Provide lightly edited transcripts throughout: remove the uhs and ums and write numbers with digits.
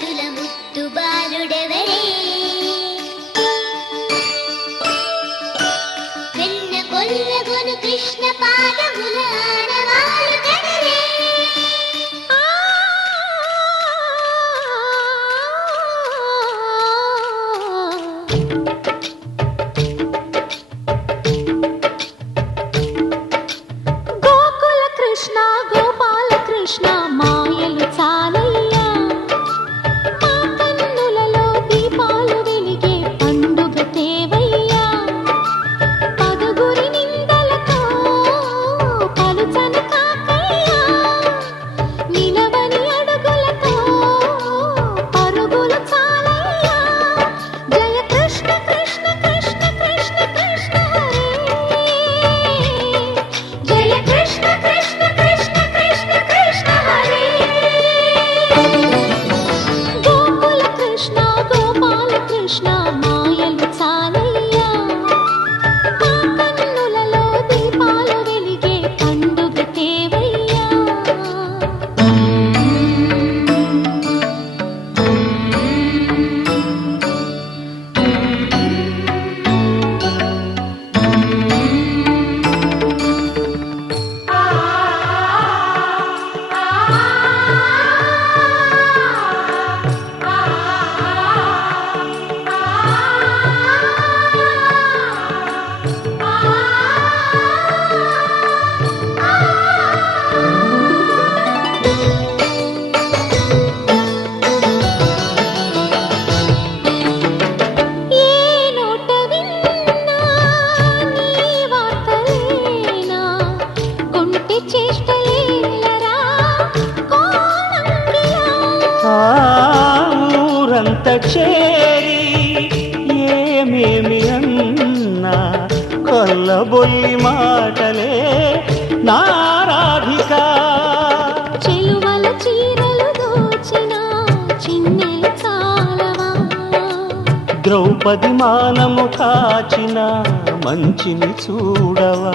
మడుగుల ముద్దు బాలుడెవరే వెన్న కొల్లగొను కృష్ణ పాదముల ఆడవారు కదలే గోకుల కృష్ణ గోపాల కృష్ణ మాయలు చాలయ్యా మా కన్నులలో దీపాలు వెలిగే పండుగ తేవయ్యా పదుగురి నిందలతో పలుచని కాకయ్యా నిలవని అడుగులతో పరుగులు చాలయ్యా జయ కృష్ణ కృష్ణ కృష్ణ కృష్ణ కృష్ణ హరే జయ కృష్ణ కృష్ణ కృష్ణ కృష్ణ కృష్ణ హరే గోకుల కృష్ణ గోపాల కృష్ణ మాయలు చాలయ్యా మా కన్నులలో దీపాలు వెలిగే పండుగ తేవయ్యా ఏ నోట విన్నా నీ వార్తలేనా కొంటె చేష్టలేలరా కోణంగిలా ఊరంత చేరి ఏమేమి అన్నా కొల్లబొల్లి మాటలే నారాధిక చెలువల చీరలు దోచిన చిన్నెలు చాలవా ద్రౌపది మానము కాచిన మంచిని చూడవా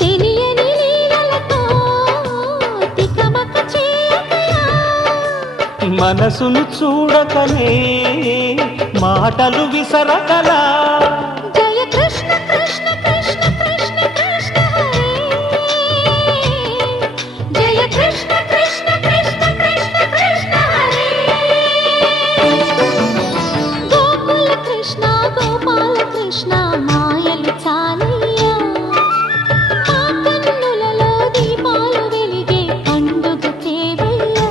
తెలియని లీలలతో తికమక చేయకయా మనసును చూడకనే మాటలు విసరకలా జయ కృష్ణ కృష్ణ కృష్ణ కృష్ణ కృష్ణ హరే జయ కృష్ణ కృష్ణ కృష్ణ కృష్ణ కృష్ణ హరే గోకుల కృష్ణ గోపాల కృష్ణ మాయలు చాలయ్యా మా కన్నులలో దీపాలు వెలిగే పండుగ తేవయ్యా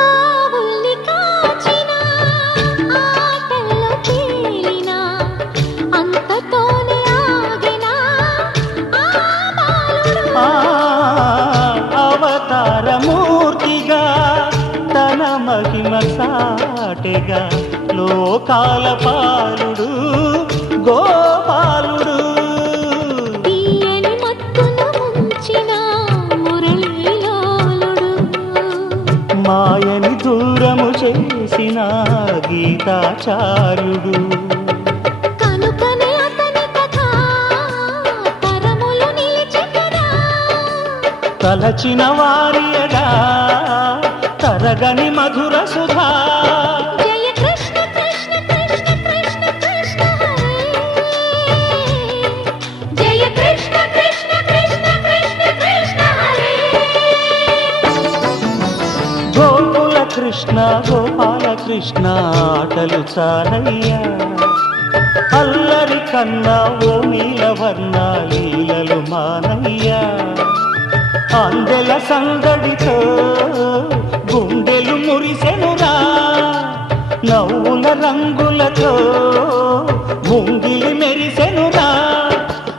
ఆవుల్ని కాచిన ఆటల్లో తేలిన అంతతోనే ఆగిన ఆ బాలుడు అవతారమూర్తిగా తన మహిమ సాటెగా లోకాల పాలుడు గోపాలుడు తీయని మత్తున ముంచిన మురళీలోలుడు మాయని దూరము చేసిన గీతాచార్యుడు కనుకనే అతని కథ తరములు నిలిచి కదా తలచిన వారియడా తరగని మధుర సుధా జయ కృష్ణ కృష్ణ కృష్ణ కృష్ణ కృష్ణ హరే జయ కృష్ణ కృష్ణ కృష్ణ కృష్ణ కృష్ణ హరే గోకుల కృష్ణ గోపాల కృష్ణ ఆటలు చాలయ్యా అల్లరి కన్నా ఓ నీలవర్ణ లీలలు మానయ్యా అందెల సందడితో గుండెలు మురిసెనురా నవ్వుల రంగులతో ముంగిలి మెరిసెనురా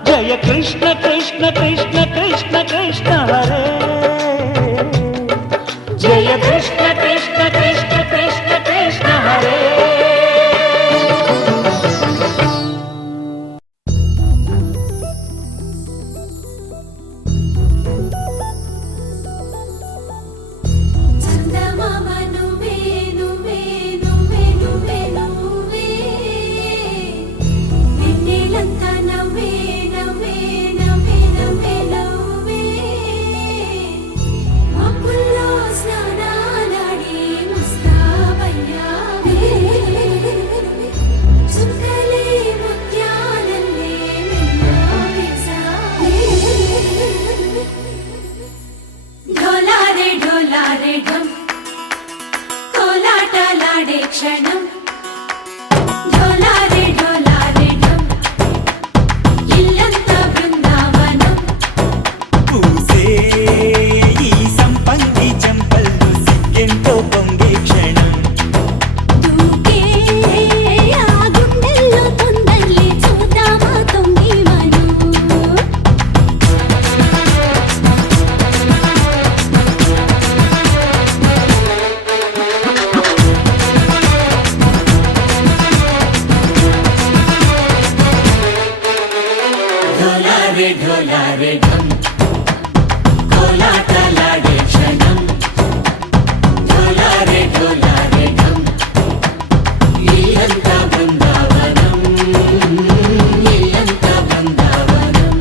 జయ కృష్ణ కృష్ణ కృష్ణ కృష్ణ కృష్ణ హరే జయ కృష్ణ కృష్ణ కృష్ణ కృష్ణ కృష్ణ హరే చందమామ నువ్వే నువ్వే నువ్వే నువ్వే నువ్వే వెన్నెలంతా నవ్వే నవ్వే నవ్వే నవ్వే నవ్వే మబ్బుల్లో స్నానాలాడి ముస్తాబయ్యావే చుక్కలే ముత్యాలల్లే వెన్నవేశావే ढोलारे ढोलारे ढम कोलाटलाडे क्षणम ढोलारे ढोलारे ढम इल्लंता बृंदावनम పూసే ఈ సంపంగి చెంపల్లో సిగ్గెంతో పొంగే క్షణం దూకే ఆ గుండెల్లో తొందల్లి చూద్దామా తొంగి మను ढोलारे ढोलारे ढम कोलाटलाडे क्षणं ढोलारे ढोलारे ढम ఇల్లంతా బృందావనం ఇల్లంతా బృందావనం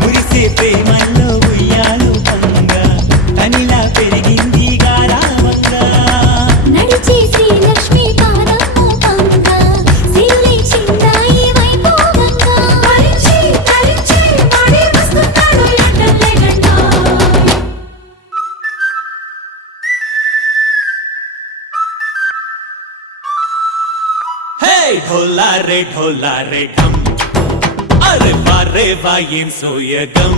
మురిసే ప్రేమల్లో ఉయ్యాలు పంగా తనిలా పెరిగింది గారావంగా నడిచే శ్రీ లక్ష్మీ పాదము పంగా సిరులై చిందాయి వైభోగంగా తరించి తరించి వాడి వస్తున్నాడు ఎండలే గంట హే ढोलारे ढोलारे ढम అరే వారే వాయేం సోయగం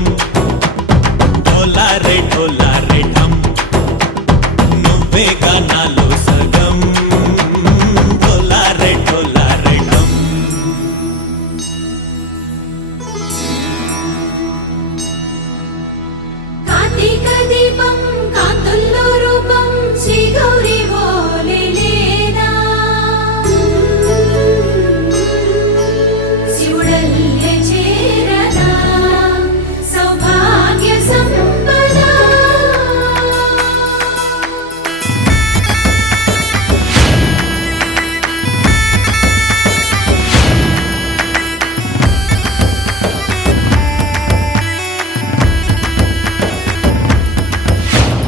ढोलारे ढोलारे ढम నువ్వే గానాలో సగం ढोलारे ढोलारे ढम కార్తీక దీపం కాంతుల్లో రూపం శ్రీ గౌరీ ఓలే లేనా శివుడల్లే చేరదా సౌభాగ్య సంపద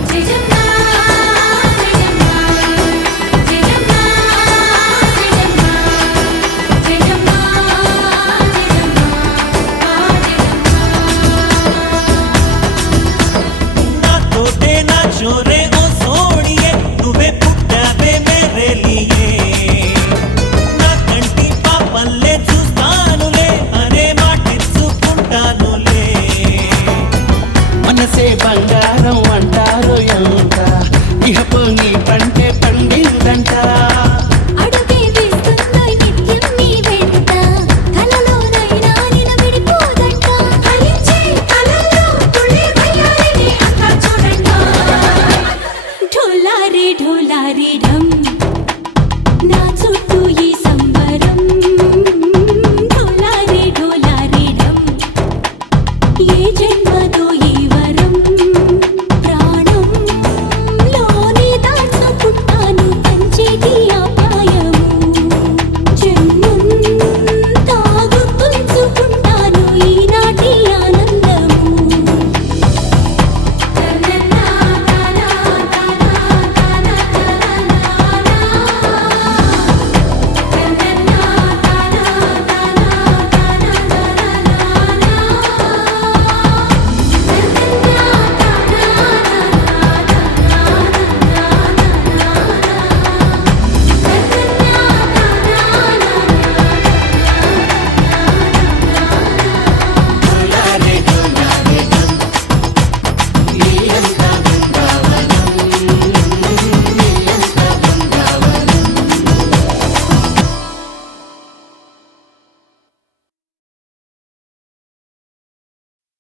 జయజమ్మా జయజమ్మా జయజమ్మా జయజమ్మా జయజమ్మా నాతోటే నా చోరే ఓ సోణియే నువ్వే పుట్టావే మేరే లియే నా కంటి పాపల్లే చూస్తానులే అనే మాటిచ్చుకుంటానులే మనసే బంగారం అంటారు ఎంత ఇహపు నీ పంటే పండిందంట అడుగే వేస్తుందో నిత్యం నీ వెంట కలలోనైనా నిన్ను విడిపోదంట ఫలించే కలలో తుళ్ళే వయ్యారిని అంతా చూడంట ఢోలారే ఢోలారే ఢమ్ నా చుట్టూ ఈ సంబరం ఢోలారే ఢోలారే ఢమ్ ఏ జన్మదో ఈ వరం ప్రాణంలోని దాచు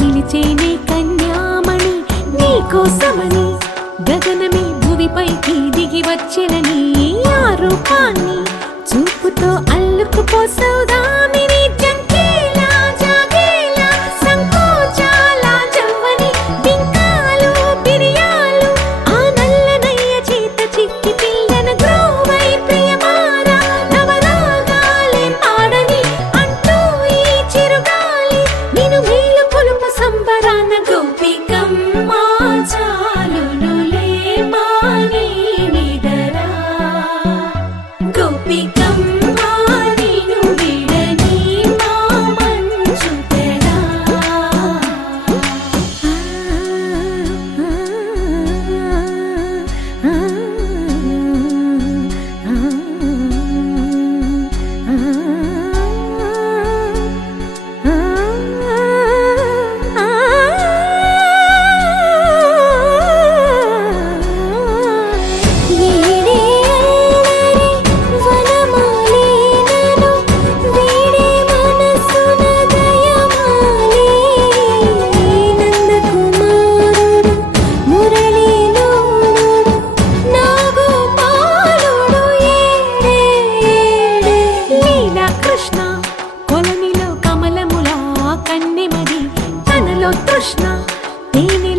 నిలిచేనే కన్యామణి నీకోసమని గగనమే భువిపైకి దిగి వచ్చెనని ఆ రూపాన్ని చూపుతో అల్లుకుపోసౌదామిని జంకేలా జాగేలా సంకోచాల జవ్వని బింకాలు బిరియాలు ఆ నల్లనయ్య చేత చిక్కి పిల్లన గ్రోవై ప్రియమారా నవరాగాలే పాడని అంటూ ఈ చిరుగాలి నిన్ను మేలు కొలుపు సంబరాన గోపికమ్మ చాలునులే మాని నిదరా గోపికమ్మ నిన్ను విడని మా మంచు తెరా కృష్ణ కొలనిలో కమలములా కన్నెమది తనలో తృష్ణ తేనె